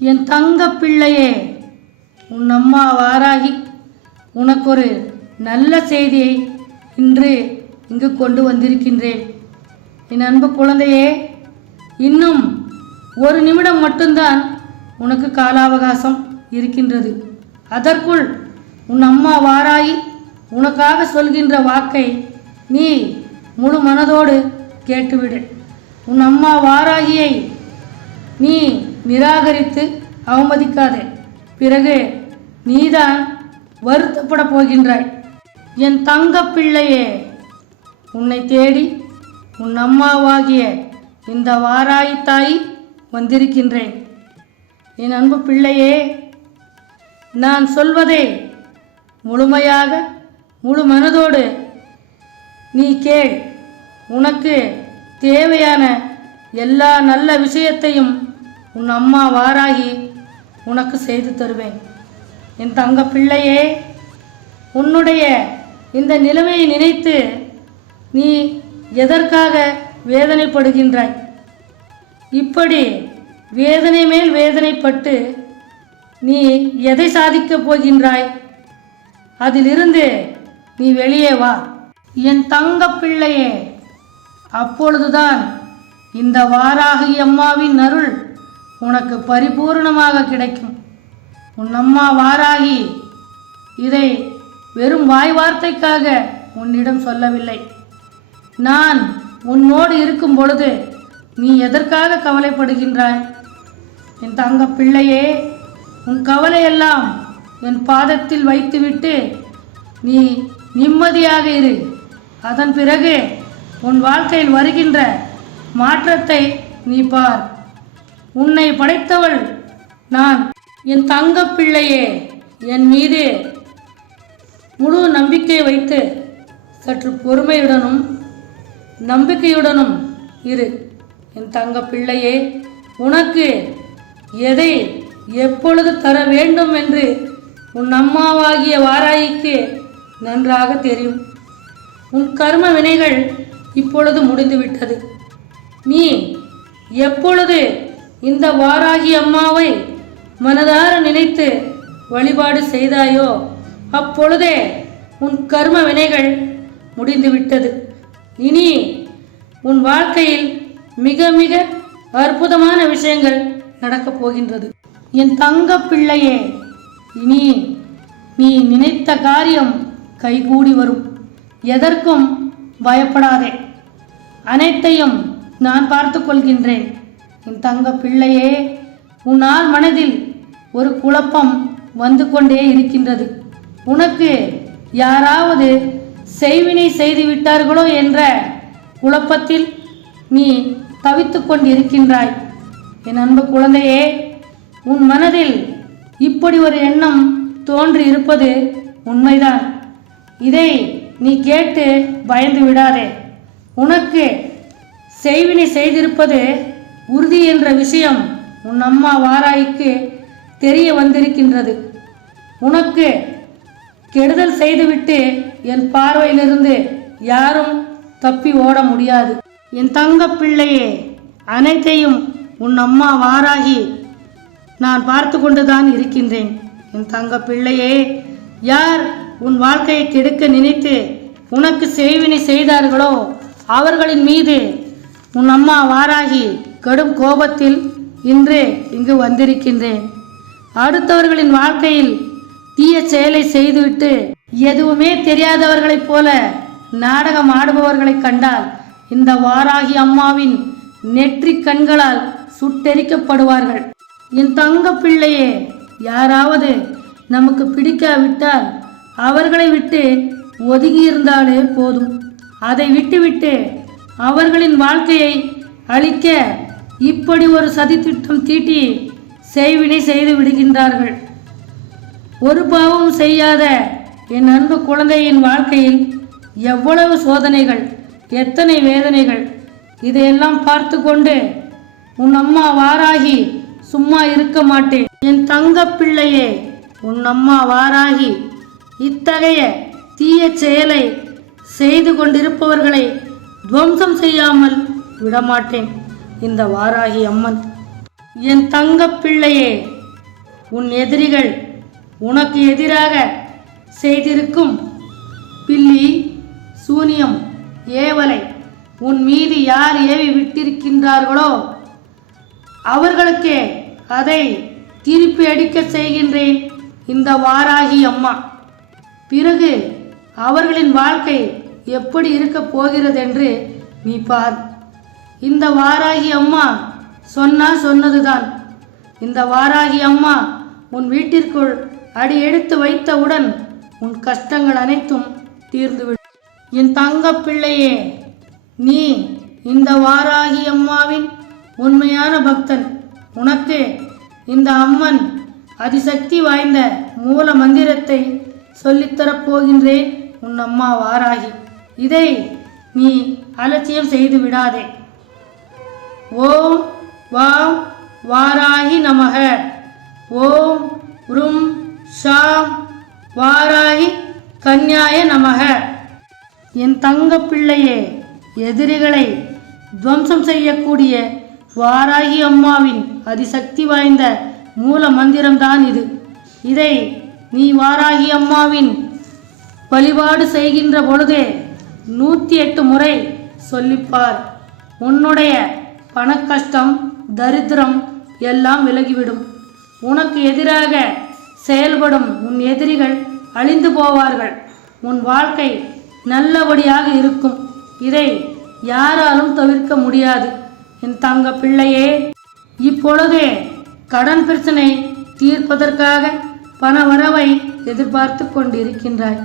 என் தங்க பிள்ளையே உன் அம்மா வாராகி உனக்கொரு நல்ல செய்தியை இன்று இங்கு கொண்டு வந்திருக்கின்றேன். என் அன்பு குழந்தையே இன்னும் ஒரு நிமிடம் மட்டும்தான் உனக்கு கால அவகாசம் இருக்கின்றது. அதற்குள் உன் அம்மா வாராகி உனக்காக சொல்கின்ற வாக்கை நீ முழு மனதோடு கேட்டுவிடு. உன் அம்மா வாராகியை நீ நிராகரித்து அவமதிக்காதே. பிறகு நீதான் வருத்தப்பட போகின்றாய். என் தங்க பிள்ளையே உன்னை தேடி உன் அம்மாவாகிய இந்த வாராய் தாய் வந்திருக்கின்றேன். என் அன்பு பிள்ளையே நான் சொல்வதை முழுமையாக முழு மனதோடு நீ கேள். உனக்கு தேவையான எல்லா நல்ல விஷயத்தையும் உன் அம்மா வாராகி உனக்கு செய்து தருவேன். என் தங்க பிள்ளையே உன்னுடைய இந்த நிலைமையை நினைத்து நீ எதற்காக வேதனைப்படுகின்றாய்? இப்படி வேதனை மேல் வேதனைப்பட்டு நீ எதை சாதிக்கப் போகின்றாய்? அதிலிருந்து நீ வெளியே வா. என் தங்க பிள்ளையே அப்பொழுதுதான் இந்த வாராகி அம்மாவின் அருள் உனக்கு பரிபூர்ணமாக கிடைக்கும். உன் அம்மா வாராகி இதை வெறும் வாய் வார்த்தைக்காக உன்னிடம் சொல்லவில்லை. நான் உன்னோடு இருக்கும் பொழுது நீ எதற்காக கவலைப்படுகின்றாய்? என் தங்க பிள்ளையே உன் கவலையெல்லாம் என் பாதத்தில் வைத்துவிட்டு நீ நிம்மதியாக இரு. அதன் பிறகு உன் வாழ்க்கையில் வருகின்ற மாற்றத்தை நீ பார். உன்னை படைத்தவள் நான். என் தங்க பிள்ளையே என் மீது முழு நம்பிக்கை வைத்து சற்று பொறுமையுடனும் நம்பிக்கையுடனும் இரு. என் தங்க பிள்ளையே உனக்கு எதை எப்பொழுது தர வேண்டும் என்று உன் அம்மாவாகிய வாராயிக்கு நன்றாக தெரியும். உன் கர்ம வினைகள் இப்பொழுது முடிந்துவிட்டது. நீ எப்பொழுது இந்த வாராகி அம்மாவை மனதார நினைத்து வழிபாடு செய்தாயோ? அப்பொழுதே உன் கர்ம வினைகள் முடிந்துவிட்டது இனி உன் வாழ்க்கையில் மிக மிக அற்புதமான விஷயங்கள் நடக்கப் போகின்றது. என் தங்க பிள்ளையே இனி நீ நினைத்த காரியம் கைகூடி வரும். எதற்கும் பயப்படாதே. அனைத்தையும் நான் பார்த்து கொள்கின்றேன். என் தங்க பிள்ளையே உன்னால் மனதில் ஒரு குழப்பம் வந்து கொண்டே இருக்கின்றது. உனக்கு யாராவது செய்வினை செய்து விட்டார்களோ என்ற குழப்பத்தில் நீ தவித்து கொண்டிருக்கின்றாய். என் அன்பு குழந்தையே உன் மனதில் இப்படி ஒரு எண்ணம் தோன்றி இருப்பது உண்மைதான். இதை நீ கேட்டு பயந்து விடாதே. உனக்கு செய்வினை செய்திருப்பது உறுதி என்ற விஷயம் உன் அம்மா வாராய்க்கு தெரிய வந்திருக்கின்றது. உனக்கு கெடுதல் செய்துவிட்டு என் பார்வையிலிருந்து யாரும் தப்பி ஓட முடியாது. என் தங்க பிள்ளையே அனைத்தையும் உன் அம்மா வாராகி நான் பார்த்து கொண்டுதான் இருக்கின்றேன். என் தங்க பிள்ளையே யார் உன் வாழ்க்கையை கெடுக்க நினைத்து உனக்கு செய்வினை செய்தார்களோ அவர்களின் மீது உன் அம்மா வாராகி கடும் கோபத்தில் இன்று இங்கு வந்திருக்கின்றேன். அடுத்தவர்களின் வாழ்க்கையில் தீய செயலை செய்துவிட்டு எதுவுமே தெரியாதவர்களைப் போல நாடகம் ஆடுபவர்களைக் கண்டால் இந்த வாராகி அம்மாவின் நெற்றி கண்களால் சுட்டெரிக்கப்படுவார்கள். என் தங்க பிள்ளையே யாராவது நமக்கு பிடிக்காவிட்டால் அவர்களை விட்டு ஒதுங்கி இருந்தாலே போதும். அதை விட்டுவிட்டு அவர்களின் வாழ்க்கையை அழிக்க இப்படி ஒரு சதித்திட்டம் தீட்டி செய்வினை செய்து விடுகின்றார்கள். ஒரு பாவம் செய்யாத என் அன்பு குழந்தையின் வாழ்க்கையில் எவ்வளவு சோதனைகள் எத்தனை வேதனைகள் இதையெல்லாம் பார்த்து கொண்டு உன் அம்மா வாராகி சும்மா இருக்க மாட்டேன். என் தங்க பிள்ளையே உன் அம்மா வாராகி இத்தகைய தீய செயலை செய்து கொண்டிருப்பவர்களை துவம்சம் செய்யாமல் விடமாட்டேன். இந்த வாராகி அம்மன். என் தங்க பிள்ளையே உன் எதிரிகள் உனக்கு எதிராக செய்திருக்கும் பில்லி சூனியம் ஏவலை உன் மீது யார் ஏவி விட்டிருக்கின்றார்களோ அவர்களுக்கே அதை திருப்பி அடிக்க செய்கின்றேன். இந்த வாராகி அம்மா. பிறகு அவர்களின் வாழ்க்கை எப்படி இருக்கப் போகிறதென்று நீ பார். இந்த வாராகி அம்மா சொன்னா சொன்னதுதான். இந்த வாராகி அம்மா உன் வீட்டிற்குள் அடி எடுத்து வைத்தவுடன் உன் கஷ்டங்கள் அனைத்தும் தீர்ந்துவிடும். என் தங்க பிள்ளையே நீ இந்த வாராகி அம்மாவின் உண்மையான பக்தன். உனக்கு இந்த அம்மன் அதிசக்தி வாய்ந்த மூல மந்திரத்தை சொல்லித்தரப்போகின்றேன் உன் அம்மா வாராகி. இதை நீ அலட்சியம் செய்து விடாதே. ஓம் வா வாராகி நமக. ஓம் ரும் ஷாம் வாராகி கன்யாய நமக. என் தங்க பிள்ளையே எதிரிகளை துவம்சம் செய்யக்கூடிய வாராகி அம்மாவின் அதிசக்தி வாய்ந்த மூல மந்திரம்தான் இது. இதை நீ வாராகி அம்மாவின் வழிபாடு செய்கின்ற பொழுதே நூற்றி எட்டு முறை சொல்லிப்பார். உன்னுடைய பணக்கஷ்டம் தரித்திரம் எல்லாம் விலகிவிடும். உனக்கு எதிராக செயல்படும் உன் எதிரிகள் அழிந்து போவார்கள். உன் வாழ்க்கை நல்லபடியாக இருக்கும். இதை யாராலும் தவிர்க்க முடியாது. என் தங்க பிள்ளையே இப்பொழுதே கடன் பிரச்சனை தீர்ப்பதற்காக பண வரவை எதிர்பார்த்து கொண்டிருக்கின்றாய்.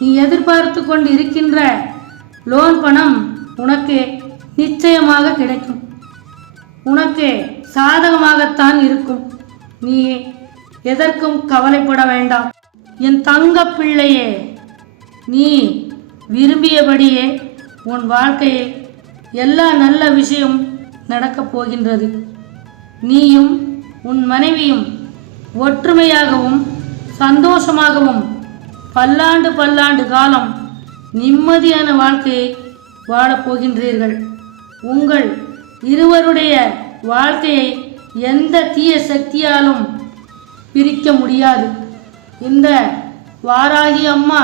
நீ எதிர்பார்த்து கொண்டிருக்கின்ற லோன் பணம் உனக்கு நிச்சயமாக கிடைக்கும். உனக்கு சாதகமாகத்தான் இருக்கும். நீ எதற்கும் கவலைப்பட வேண்டாம். என் தங்க பிள்ளையே நீ விரும்பியபடியே உன் வாழ்க்கையில் எல்லா நல்ல விஷயம் நடக்கப் போகின்றது. நீயும் உன் மனைவியும் ஒற்றுமையாகவும் சந்தோஷமாகவும் பல்லாண்டு பல்லாண்டு காலம் நிம்மதியான வாழ்க்கையை வாழப் போகின்றீர்கள். உங்கள் இருவருடைய வாழ்க்கையை எந்த தீய சக்தியாலும் பிரிக்க முடியாது. இந்த வாராகி அம்மா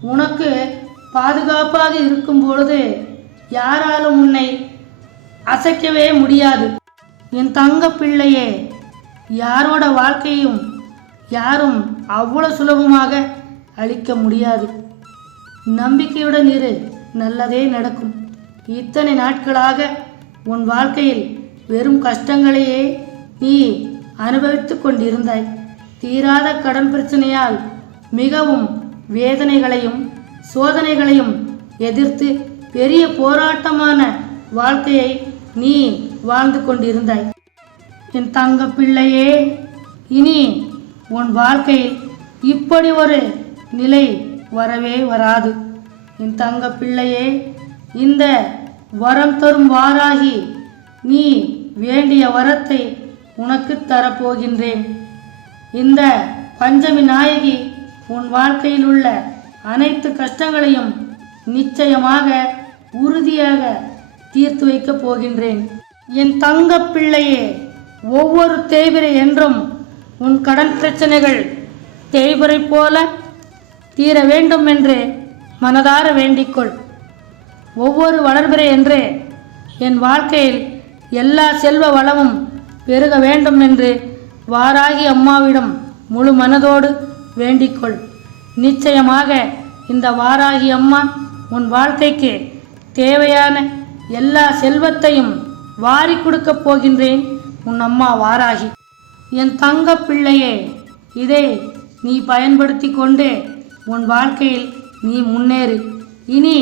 உனக்கு பாதுகாப்பாக இருக்கும் பொழுது யாராலும் உன்னை அசைக்கவே முடியாது. என் தங்க பிள்ளையே யாரோட வாழ்க்கையும் யாரும் அவ்வளோ சுலபமாக அழிக்க முடியாது. நம்பிக்கையுடன் இரு நல்லதே நடக்கும். இத்தனை நாட்களாக உன் வாழ்க்கையில் வெறும் கஷ்டங்களையே நீ அனுபவித்துக் கொண்டிருந்தாய். தீராத கடன் பிரச்சனையால் மிகவும் வேதனைகளையும் சோதனைகளையும் எதிர்த்து பெரிய போராட்டமான வாழ்க்கையை நீ வாழ்ந்து கொண்டிருந்தாய். என் தங்க பிள்ளையே இனி உன் வாழ்க்கையில் இப்படி ஒரு நிலை வரவே வராது. என் தங்க பிள்ளையே இந்த வரம் தரும் வாராகி நீ வேண்டிய வரத்தை உனக்கு தரப்போகின்றேன். இந்த பஞ்சமி நாயகி உன் வாழ்க்கையில் உள்ள அனைத்து கஷ்டங்களையும் நிச்சயமாக உறுதியாக தீர்த்து வைக்கப் போகின்றேன். என் தங்க பிள்ளையே ஒவ்வொரு தேய்பிரை என்றும் உன் கடன் பிரச்சனைகள் தேய்பிரை போல தீர வேண்டும் என்று மனதார வேண்டிக்கொள். ஒவ்வொரு வளர்பிறை என்று என் வாழ்க்கையில் எல்லா செல்வ வளமும் பெருக வேண்டும் என்று வாராகி அம்மாவிடம் முழு மனதோடு வேண்டிக்கொள். நிச்சயமாக இந்த வாராகி அம்மா உன் வாழ்க்கைக்கு தேவையான எல்லா செல்வத்தையும் வாரி கொடுக்கப் போகின்றேன் உன் அம்மா வாராகி. என் தங்க பிள்ளையே இதை நீ பயன்படுத்தி கொண்டு உன் வாழ்க்கையில் நீ முன்னேறு. இனி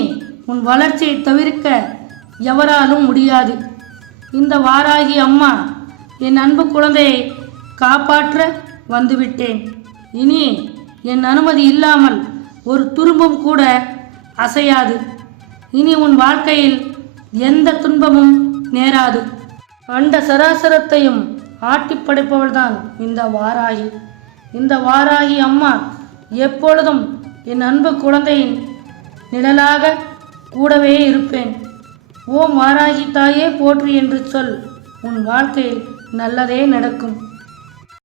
உன் வளர்ச்சியை தவிர்க்க எவராலும் முடியாது. இந்த வாராகி அம்மா என் அன்பு குழந்தையை காப்பாற்ற வந்துவிட்டேன். இனி என் அனுமதி இல்லாமல் ஒரு துரும்பும் கூட அசையாது. இனி உன் வாழ்க்கையில் எந்த துன்பமும் நேராது. அண்ட சராசரத்தையும் ஆட்டி படைப்பவள்தான் இந்த வாராகி. இந்த வாராகி அம்மா எப்பொழுதும் என் அன்பு குழந்தையின் நிழலாக கூடவே இருப்பேன். ஓ மாராகி தாயே போற்றி என்று சொல். உன் வாழ்க்கையில் நல்லதே நடக்கும்.